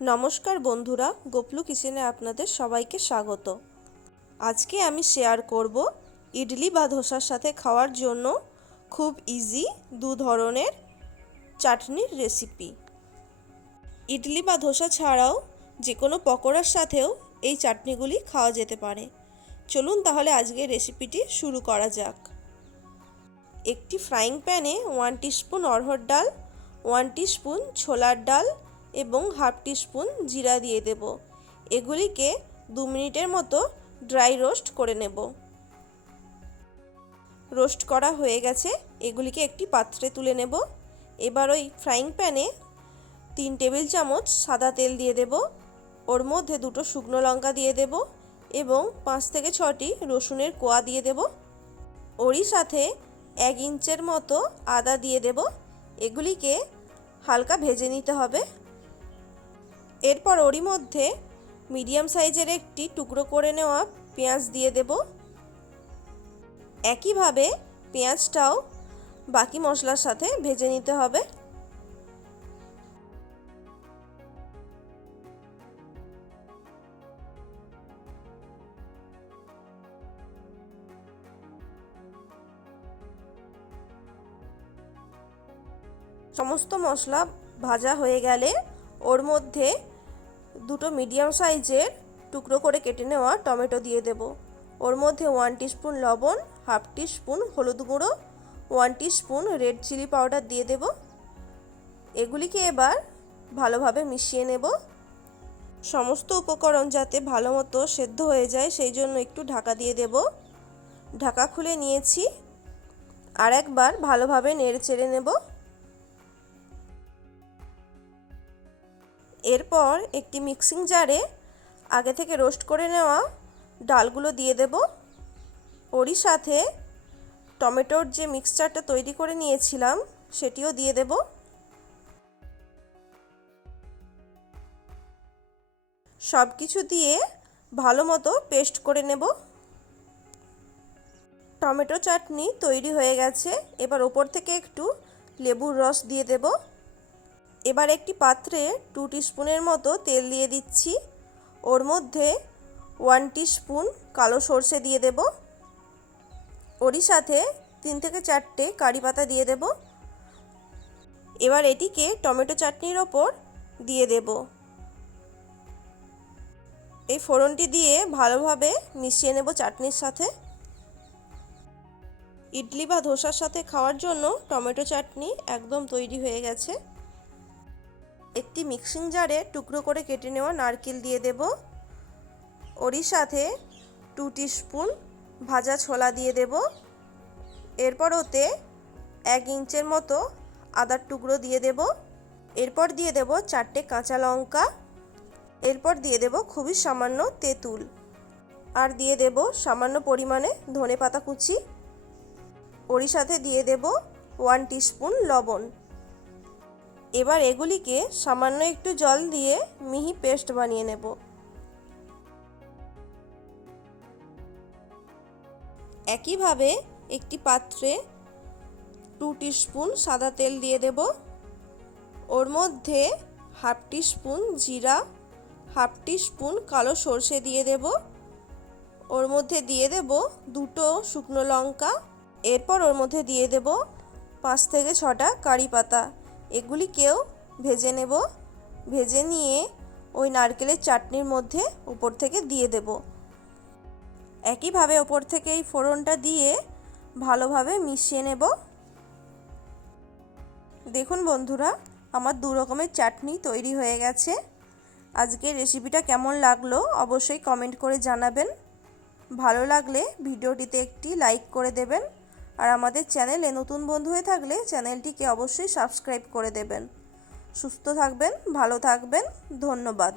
নমস্কার বন্ধুরা, গোপলু কিচেনে আপনাদের সবাইকে স্বাগত। আজকে আমি শেয়ার করব ইডলি বা ধোসার সাথে খাওয়ার জন্য খুব ইজি দু ধরনের চাটনির রেসিপি। ইডলি বা ধোসা ছাড়াও যে কোনো পকোড়ার সাথেও এই চাটনিগুলি খাওয়া যেতে পারে। চলুন তাহলে আজকের রেসিপিটি শুরু করা যাক। একটি ফ্রাইং প্যানে 1 টিস্পুন অড়হর ডাল, 1 টিস্পুন ছোলার ডাল এবং হাফ টিস্পুন জিরা দিয়ে দেব। এগুলিকে 2 মিনিটের মতো ড্রাই রোস্ট করে নেব। রোস্ট করা হয়ে গেছে, এগুলিকে একটি পাত্রে তুলে নেব। এবার ওই ফ্রাইং প্যানে 3 টেবিল চামচ সাদা তেল দিয়ে দেব। ওর মধ্যে 2টো শুকনো লঙ্কা দিয়ে দেব এবং 5 থেকে 6টি রসুনের কোয়া দিয়ে দেব। ওরই সাথে 1 ইঞ্চের মতো আদা দিয়ে দেব। এগুলিকে হালকা ভেজে নিতে হবে। এরপর ওরই মধ্যে মিডিয়াম সাইজের একটি টুকরো করে নেওয়া পেঁয়াজ দিয়ে দেব। একইভাবে পেঁয়াজটাও বাকি মশলার সাথে ভেজে নিতে হবে। সমস্ত মশলা ভাজা হয়ে গেলে ওর মধ্যে 2টো মিডিয়াম সাইজের টুকরো করে কেটে নেওয়া টমেটো দিয়ে দেব। ওর মধ্যে 1 টিস্পুন লবণ, হাফ টিস্পুন হলুদ গুঁড়ো, 1 টিস্পুন রেড চিলি পাউডার দিয়ে দেব। এগুলিকে এবার ভালোভাবে মিশিয়ে নেব। সমস্ত উপকরণ যাতে ভালো মতো সেদ্ধ হয়ে যায় সেই জন্য একটু ঢাকা দিয়ে দেব। ঢাকা খুলে নিয়েছি, আর একবার ভালোভাবে নেড়ে চেড়ে নেব। এরপর একটি মিক্সিং জারে আগে থেকে রোস্ট করে নেওয়া ডালগুলো দিয়ে দেব। ওরই সাথে টমেটোর যে মিক্সচারটা তৈরি করে নিয়েছিলাম সেটিও দিয়ে দেব। সব কিছু দিয়ে ভালো মতো পেস্ট করে নেব। টমেটো চাটনি তৈরি হয়ে গেছে। এবার ওপর থেকে একটু লেবুর রস দিয়ে দেব। এবার একটি পাত্রে 2 টিস্পুনের মতো তেল দিয়ে দিচ্ছি। ওর মধ্যে 1 টিস্পুন কালো সর্ষে দিয়ে দেব। ওরই সাথে 3 থেকে 4টে কারি পাতা দিয়ে দেব। এবার এটিকে টমেটো চাটনির ওপর দিয়ে দেব। এই ফোড়নটি দিয়ে ভালোভাবে মিশিয়ে নেব চাটনির সাথে। ইডলি বা ধোসার সাথে খাওয়ার জন্য টমেটো চাটনি একদম তৈরি হয়ে গেছে। একটি মিক্সিং জারে টুকরো করে কেটে নেওয়া নারকেল দিয়ে দেব। ওরই সাথে 2 টিস্পুন ভাজা ছোলা দিয়ে দেব। এরপর ওতে 1 ইঞ্চের মতো আদার টুকরো দিয়ে দেব। এরপর দিয়ে দেব 4টে কাঁচা লঙ্কা। এরপর দিয়ে দেব খুবই সামান্য তেঁতুল, আর দিয়ে দেব সামান্য পরিমাণে ধনেপাতা কুচি। ওরই সাথে দিয়ে দেব 1 টিস্পুন লবণ। এবার এগুলিকে সামান্য একটু জল দিয়ে মিহি পেস্ট বানিয়ে নেব। একইভাবে একটি পাত্রে 2 টিস্পুন সাদা তেল দিয়ে দেব। ওর মধ্যে হাফ টিস্পুন জিরা, হাফ টিস্পুন কালো সর্ষে দিয়ে দেব। ওর মধ্যে দিয়ে দেব 2টো শুকনো লঙ্কা। এরপর ওর মধ্যে দিয়ে দেব 5 থেকে 6টা কারি পাতা। এগুলিকেও ভেজে নেব। ভেজে নিয়ে ওই নারকেলের চাটনির মধ্যে উপর থেকে দিয়ে দেব। একইভাবে উপর থেকে এই ফোড়নটা দিয়ে ভালোভাবে মিশিয়ে নেব। দেখুন বন্ধুরা, আমার 2 রকমের চাটনি তৈরি হয়ে গেছে। আজকের রেসিপিটা কেমন লাগলো অবশ্যই কমেন্ট করে জানাবেন। ভালো লাগলে ভিডিওটিতে একটি লাইক করে দেবেন, আর আমাদের চ্যানেলে নতুন বন্ধু হয়ে থাকলে চ্যানেলটিকে অবশ্যই সাবস্ক্রাইব করে দেবেন। সুস্থ থাকবেন, ভালো থাকবেন, ধন্যবাদ।